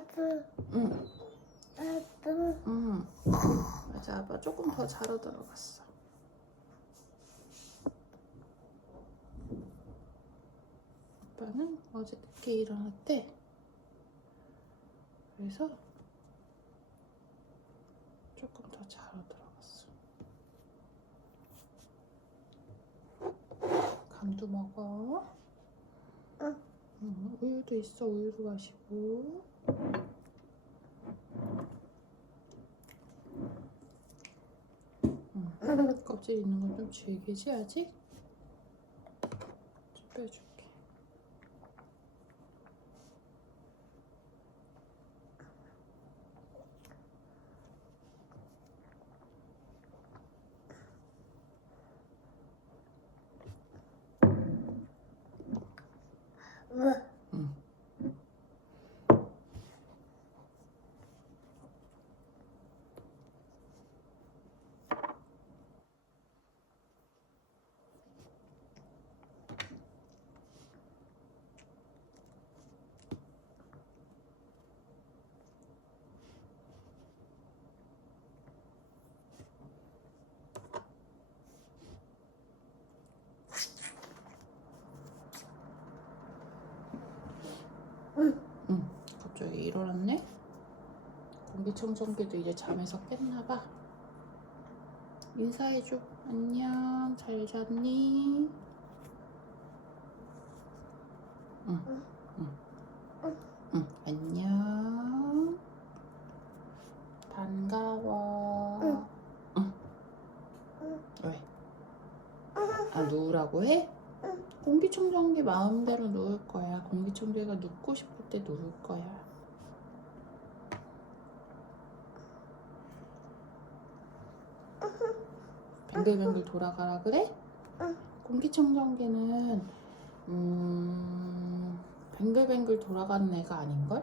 아빠, 응, 아빠, 응. 맞아, 아빠 조금 더 자러 들어갔어. 아빠는 어제 늦게 일어났대. 그래서 조금 더 자러 들어갔어. 감도 먹어. 응. 응, 우유도 있어. 우유도 마시고. 응. 껍질 있는 건좀 질기지 아직? 좀 빼줄게. 우 응. 응, 갑자기 일어났네? 공기청정기도 이제 잠에서 깼나 봐. 인사해줘. 안녕, 잘 잤니? 응, 응, 응, 안녕. 반가워. 응. 응. 응. 왜? 아, 누우라고 해? 응. 공기청정기 마음대로 누울 거야. 공기청정기가 눕고 싶을 때 누울 거야. 뱅글뱅글 돌아가라 그래? 응. 공기청정기는 음 뱅글뱅글 돌아가는 애가 아닌걸?